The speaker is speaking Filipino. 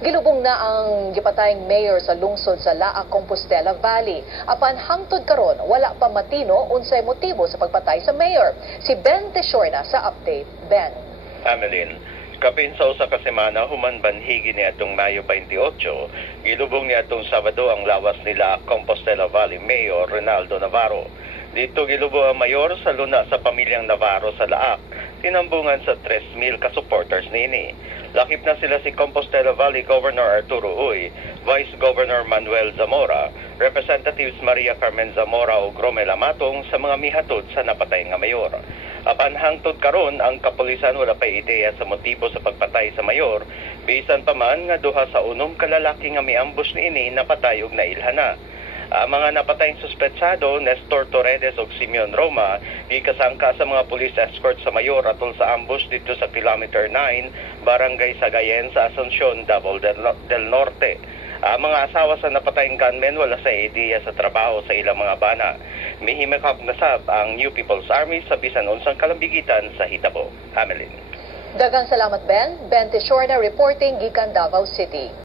Gilubong na ang gipatayng mayor sa lungsod sa Laa, Compostela Valley. Apan hangtod karon wala pa matino unsay motibo sa pagpatay sa mayor. Si Ben Teshorna sa update. Ben. Amelin, kapin sa usa ka semana human banhigi ni atong Mayo 28, gilubong ni atong Sabado ang lawas nila Compostela Valley Mayor Ronaldo Navarro. Dito gilubong ang mayor sa luna sa pamilyang Navarro sa Laak, tinambungan sa 3,000 ka supporters nini. Lakip na sila si Compostela Valley Governor Arturo Uy, Vice Governor Manuel Zamora, Representatives Maria Carmen Zamora ug Romel Amatong sa mga mihatod sa napatay nga mayor. Apan hangtod karon ang kapulisan wala pa ideya sa motibo sa pagpatay sa mayor, bisan pa man nga duha sa unom ka lalaki nga miambush niini napatay ug nailhana. Ang mga napatayng suspetsado, Nestor Torredes ug Simeon Roma, gikasangka sa mga police escort sa mayor atol sa ambush dito sa Kilometer 9, Barangay Sagayen sa Asuncion, Davao del Norte. Ang mga asawa sa napatayng gunmen wala sa ideya sa trabaho sa ilang mga bana. Mihimikap na sab ang New People's Army sa bisan unsang kalambigitan sa hitabo. Hamelin. Daghang salamat Ben. Ben Teshorna reporting gikan Davao City.